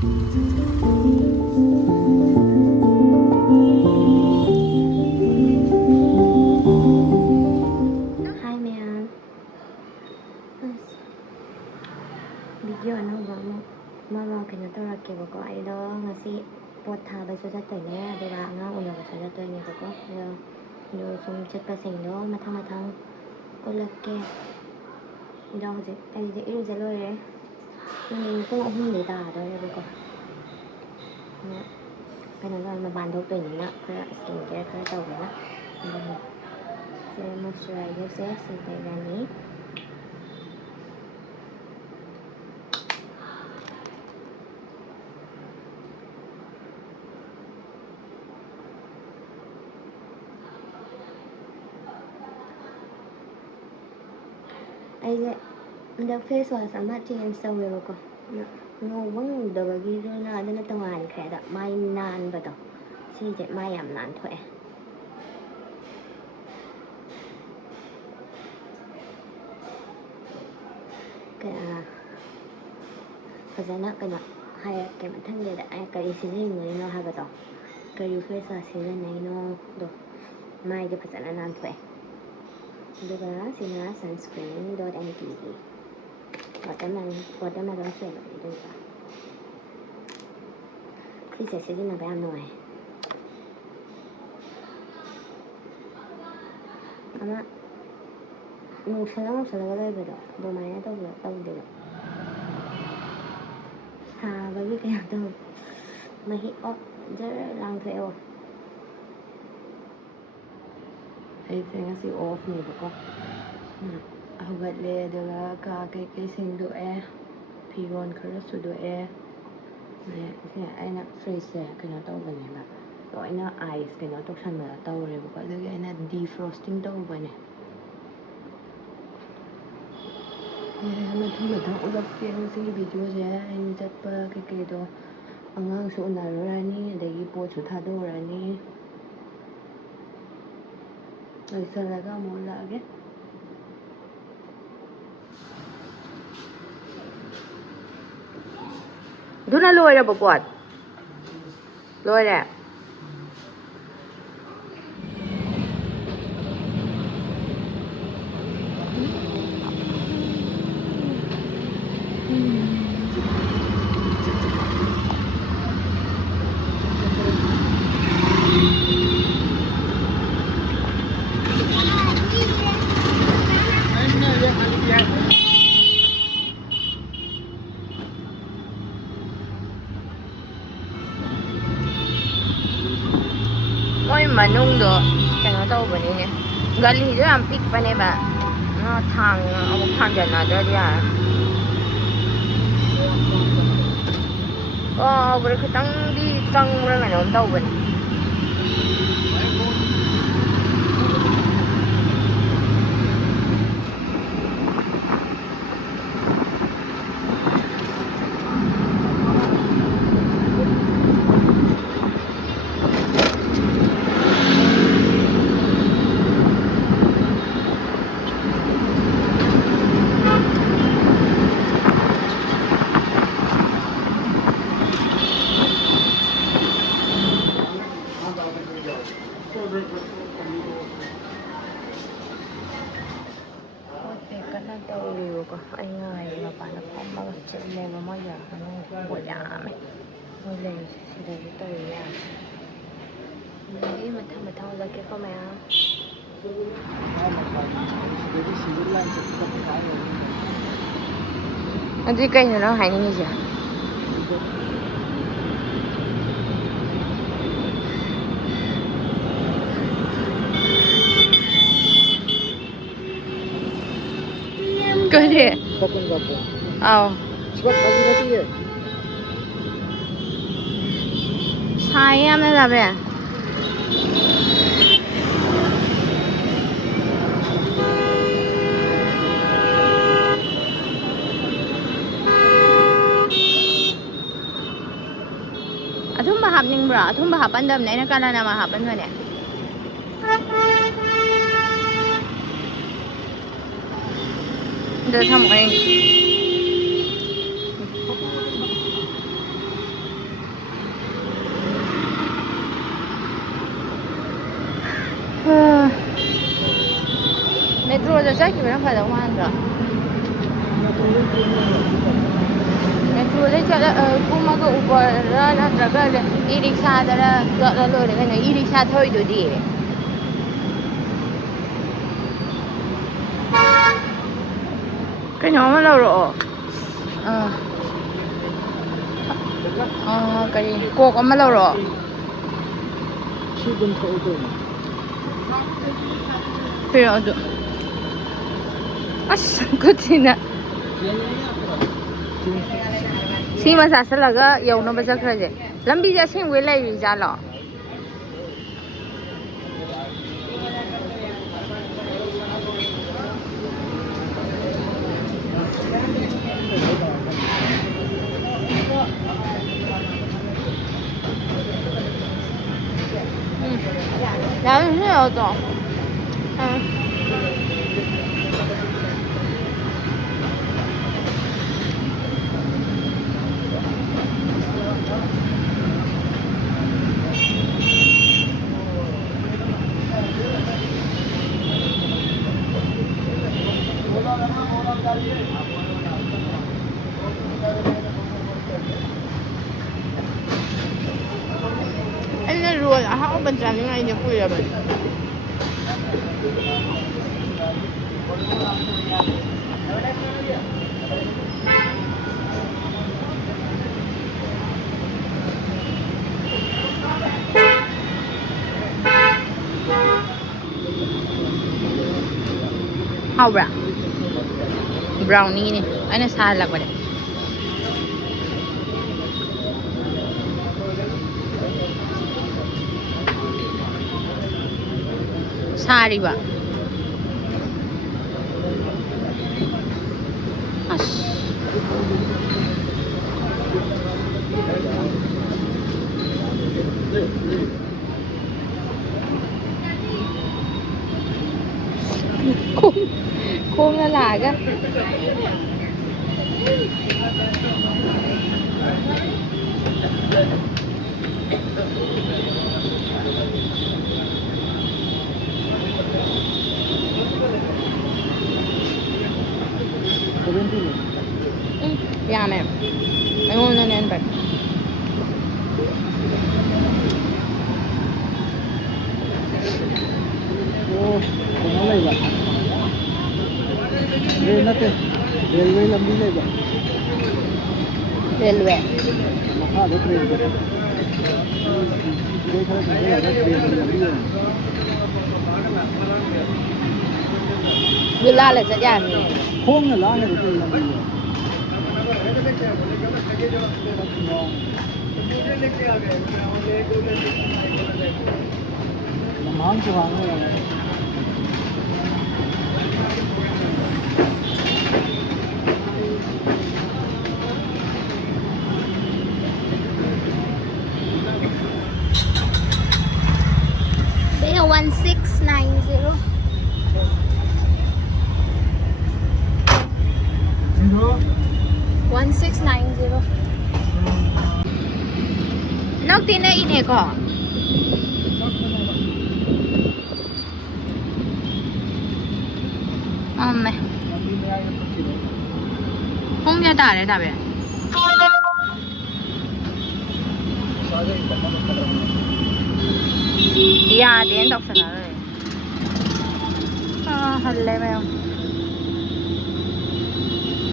Hi man. Video anꯧba ama kꯩꯅꯣ ꯇꯧꯔꯛꯀꯦꯕꯀꯣ ꯑꯩꯗꯣ ꯉꯁꯤ ꯄꯣꯠ ꯊꯥꯕꯁꯨ ꯆꯠꯇꯣꯏꯅꯦ ꯑꯗꯨꯒ ꯑꯉꯥꯡ ꯎꯅꯕꯁꯨ ꯆꯠꯇꯣꯏꯅꯦꯕꯀꯣ ꯑꯗꯣ ꯁꯨꯝ ꯆꯠꯄꯁꯤꯡꯗꯣ ꯃꯊꯪ ꯃꯊꯪ ꯎꯠꯂꯛꯀꯦ. ꯑꯗꯣ ꯍꯧꯖꯤꯛ ꯑꯩꯁꯦ ꯏꯔꯨꯖ ꯂꯣꯏꯔꯦ. ꯄꯨꯡ 3ꯗꯤ ꯇꯥꯗꯣꯔꯦꯕꯀꯣ. ꯀꯩꯅꯣ ꯇꯧꯔ ꯃꯄꯥꯟ ꯊꯣꯛꯇꯣꯏꯅꯤꯅ ꯈꯔ ꯁ꯭ꯀꯤꯟ ꯀꯦꯌꯔ ꯈꯔ ꯇꯧꯒꯦꯅ. ꯑꯗꯨꯅꯤ ꯁꯦ ꯃꯣꯏꯆꯔꯥꯏꯖꯔꯁꯦ ꯁꯤ ꯇꯩꯔꯅꯤ. ꯑꯩꯁꯦ ꯍꯟꯗꯛ ꯐꯦꯁ ꯋꯥꯁ ꯑꯃ ꯆꯦꯟꯖ ꯇꯧꯋꯦꯕꯀꯣ. ꯉꯧꯕ ꯉꯧꯗꯕꯒꯤꯗꯨꯅ ꯑꯗꯨꯅ ꯇꯣꯉꯥꯟꯈ꯭ꯔꯦ. ꯑꯗ ꯃꯥꯏ ꯅꯥꯟꯕꯗꯣ ꯁꯤꯁꯦ ꯃꯥꯏ ꯌꯥꯝ ꯅꯥꯟꯊꯣꯛꯑꯦ. ꯐꯖꯅ ꯀꯩꯅꯣ ꯍꯥꯏꯔꯛꯀꯦ ꯃꯊꯪꯒꯤꯗ ꯑꯩ ꯀꯔꯤ ꯁꯤꯖꯤꯟꯅꯔꯤꯅꯣ ꯍꯥꯏꯕꯗꯣ, ꯀꯔꯤ ꯐꯦꯁ ꯋꯥꯁ ꯁꯤꯖꯤꯟꯅꯩꯅꯣꯗꯣ ꯃꯥꯏꯗꯤ ꯐꯖꯅ ꯅꯥꯟꯊꯣꯛꯑꯦ. ꯑꯗꯨꯒ ꯁꯤꯅ sunscreen.mtꯒꯤ watermelon flavor ꯑꯗꯨꯒ ꯁꯤꯁꯦ ꯁꯤꯖꯤꯟꯅꯕ ꯌꯥꯝ ꯅꯨꯡꯉꯥꯏ. ꯑꯃ ꯉꯧꯁꯜꯂꯒ ꯂꯩꯕꯗꯣ ꯑꯗꯨꯃꯥꯏꯅ ꯇꯧꯗꯦꯕ. ꯁꯥꯕꯒꯤ ꯀꯩꯅꯣ ꯇꯧ ꯃꯍꯤꯛ ꯖꯔ ꯂꯥꯡꯊꯣꯛꯑꯦ. ꯑꯩꯁꯦ ꯉꯁꯤ ꯑꯣꯐꯅꯦꯕꯀꯣ. ꯍꯧꯒꯠꯂꯦ ꯑꯗꯨꯒ ꯀꯥ ꯀꯩꯀꯩ ꯁꯦꯡꯗꯣꯛꯑꯦ, ꯐꯤꯔꯣꯟ ꯈꯔ ꯁꯨꯗꯣꯛꯑꯦ. ꯑꯩꯅ ꯐ꯭ꯔꯤꯖꯁꯦ ꯀꯩꯅꯣ ꯇꯧꯕꯅꯦꯕ, ꯂꯣꯏꯅ ꯑꯥꯏꯁ ꯀꯩꯅꯣ ꯇꯧꯁꯟꯕꯗ ꯇꯧꯔꯦꯕꯀꯣ. ꯑꯗꯨꯒꯤ ꯑꯩꯅ ꯗꯤꯐ꯭ꯔꯣꯁꯇꯤꯡ ꯇꯧꯕꯅꯦ. ꯃꯊꯪ ꯎꯠꯂꯛꯀꯦ ꯉꯁꯤꯒꯤ ꯚꯤꯗꯤꯑꯣꯁꯦ. ꯑꯩꯅ ꯆꯠꯄ ꯀꯩꯀꯩꯗꯣ, ꯑꯉꯥꯡꯁꯨ ꯎꯅꯔꯨꯔꯅꯤ, ꯑꯗꯒꯤ ꯄꯣꯠꯁꯨ ꯊꯥꯗꯣꯛꯎꯔꯅꯤ. ꯂꯣꯏꯁꯜꯂꯒ ꯑꯃꯨꯛ ꯎꯠꯂꯛꯑꯒꯦ. ꯑꯗꯨꯅ ꯂꯣꯏꯔꯕꯣ ꯄꯣꯠ? ꯂꯣꯏꯔꯦ. ꯃꯣꯏ ꯃꯅꯨꯡꯗꯣ ꯀꯩꯅꯣ ꯇꯧꯕꯅꯤꯅꯦ, ꯒꯂꯤꯗꯣ ꯌꯥꯝ ꯄꯤꯛꯄꯅꯦꯕ. ꯊꯥꯡ ꯑꯃꯨꯛ ꯊꯥꯡꯖꯟꯅꯗ꯭ꯔꯗꯤ ꯌꯥꯔꯦ. ꯀꯥꯎꯒ꯭ꯔꯦ, ꯈꯤꯇꯪꯗꯤ ꯆꯪꯕ꯭ꯔꯥ ꯀꯩꯅꯣꯝ ꯇꯧꯕꯅꯦ. ꯀꯟꯅ ꯇꯧꯔꯤꯕꯀꯣ. ꯑꯩ ꯉꯥꯏꯔꯤ ꯃꯄꯥꯟꯗ ꯐꯝꯃꯒ ꯆꯤꯜꯂꯦꯕ ꯃꯣꯏꯒ ꯃꯅꯨꯡꯗ ꯄꯣꯠ ꯌꯥꯝꯃꯦ ꯃꯣꯏ ꯂꯩꯔꯤꯁꯦ. ꯁꯤꯗꯒꯤ ꯇꯧꯔꯤ ꯃꯌꯥꯝꯁꯦ. ꯑꯗꯒꯤ ꯃꯊꯪ ꯎꯠꯂꯛꯀꯦꯀꯣ ꯃꯌꯥꯝ. ꯑꯗꯨꯗꯤ ꯀꯩꯅꯣ ꯅꯪ ꯍꯥꯏꯅꯤꯡꯉꯤꯁꯦ? ꯀꯔꯤ? ꯑꯥꯎ. ꯁꯥꯏ ꯌꯥꯝꯅ ꯂꯥꯕꯦ. ꯑꯊꯨꯝꯕ ꯍꯥꯞꯅꯤꯡꯕ꯭ꯔꯣ? ꯑꯊꯨꯝꯕ ꯍꯥꯞꯄꯟꯗꯕꯅꯦ, ꯑꯩꯅ ꯀꯥꯂꯟ ꯑꯃ ꯍꯥꯞꯄꯟꯕꯅꯦ. ꯑꯗꯨ ꯊꯝꯃꯣ. ꯃꯦꯇ꯭ꯔꯣꯗ ꯆꯠꯈꯤꯕꯅ ꯐꯗꯧ ꯃꯥꯟꯗ꯭ꯔꯣ ꯃꯦꯇ꯭ꯔꯣꯗꯩ ꯆꯠꯂ ꯀꯨꯝꯃꯒ ꯎꯕꯔꯔ ꯅꯠꯇ꯭ꯔꯒ ꯏ ꯔꯤꯛꯁꯥꯗꯔ ꯆꯠꯂ ꯂꯣꯏꯔꯦ ꯀꯩꯅꯣ ꯏ ꯔꯤꯛꯁꯥ ꯊꯧꯏꯗꯨꯗꯤ ꯀꯩꯅꯣꯝꯃ ꯂꯧꯔꯛꯑꯣ ꯀꯔꯤ ꯀꯣꯛ ꯑꯃ ꯂꯧꯔꯛꯑꯣ ꯁꯤ ꯑꯗꯨꯝ ꯊꯛꯎ ꯀꯩꯅꯣ ꯄꯤꯔꯛꯑꯣ ꯑꯗꯨ ꯑꯁ ꯈꯨꯠꯁꯤꯅ ꯁꯤꯃ ꯆꯥꯁꯤꯜꯂꯒ ꯌꯧꯅꯕ ꯆꯠꯈ꯭ꯔꯁꯦ ꯂꯝꯕꯤꯁꯦ ꯑꯁꯦꯡꯕꯩ ꯂꯩꯔꯤꯖꯥꯠꯂꯣ 나는 해야죠. anh rồi là không bình thường như này được vui rồi mình hao brownie này anh sai lạc vậy 사리바 아씨 khongna laga 야매 이거는 봐 ô nó này vậy đây nó thế đây làm đi này vậy railway mà ha được rồi đây thôi đây là nó làm đi Villa là sẽ giảm nhỉ không là lá này được làm đi làm món của hàng này Đây là 1690 1690 Nó tin đây này có này không ra tả đấy tả về ya đến đọc sản rồi hẳn lên mày không